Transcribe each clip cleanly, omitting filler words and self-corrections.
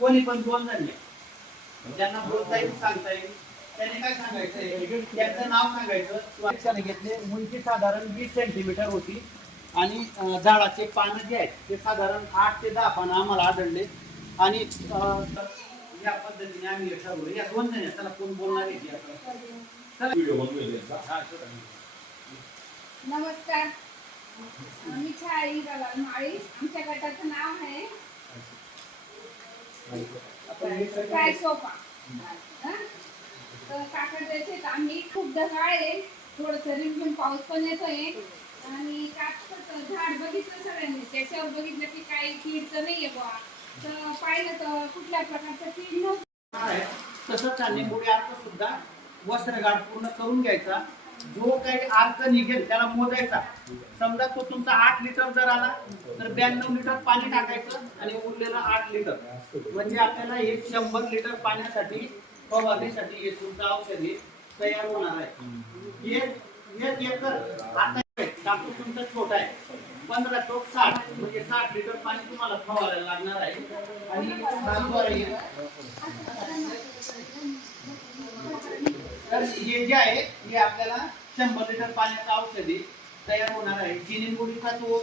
कोणी पण 2 जण नाही, ज्यांना बोलता येईल सांगता येईल त्याने काय सांगायचं, त्यांचं नाव सांगायचं. घेतले उंची साधारण 20 सेंटीमीटर होती आणि झाडाचे पानं जे आहेत ते साधारण 8 ते 10 पानं आम्हाला आढळले. आणि या पद्धतीने आम्ही ठरवलं. या 2 जण त्याला कोण बोलणार आहे. नमस्कार, मी छाई माळी. आमच्या गटाचं नाव आहे काय सोपा. तर काकड्याचे आम्ही खूप ढगाळ आहे, थोडस रिमझिम पाऊस पण येतोय आणि कापसाचं झाड बघितलं सगळ्यांनी, त्याच्यावर बघितलं की काही कीड तर नाहीये बुवा. तर पाहिलं तर कुठल्या प्रकारचं कीड नव्हतं. तसंच निंबोळी अर्क सुद्धा वस्त्रगाळ पूर्ण करून घ्यायचा. जो काही अर्क निघेल त्याला मोजायचा. समजा तो तुमचा 8 लिटर जर आला तर 92 लिटर पाणी टाकायचं आणि उरलेलं 8 लिटर, म्हणजे आपल्याला हे 100 लिटर पाण्यासाठी फवारणीसाठी हे तुमचं औषध तयार होणार आहे. एक एकर आता टाकू तुमचा छोटा आहे, 15 चौक 60 म्हणजे 60 लिटर पाणी तुम्हाला फवारायला लागणार आहे. आणि तर हे जे आहे हे आपल्याला 100 लिटर पाण्याचं औषधी तयार होणार आहे. निंबोळीचा तो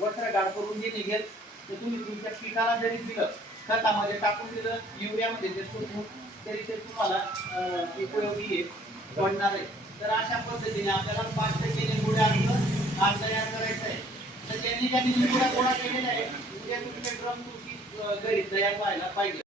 वस्त्रगाळ करून जे निघेल तर तुम्ही तुमच्या पिकाला जरी दिलं, खतामध्ये टाकून दिलं, युरियामध्ये ते सोडून तरी ते तुम्हाला उपयोगी पडणार आहे. तर अशा पद्धतीने आपल्याला 5% निंबोळी अर्क तयार करायचं आहे. तर त्यांनी ज्या निंबोळ्या गोळा केलेल्या आहे उद्या तुमचे ड्रम तुमची घरी तयार व्हायला पाहिजे.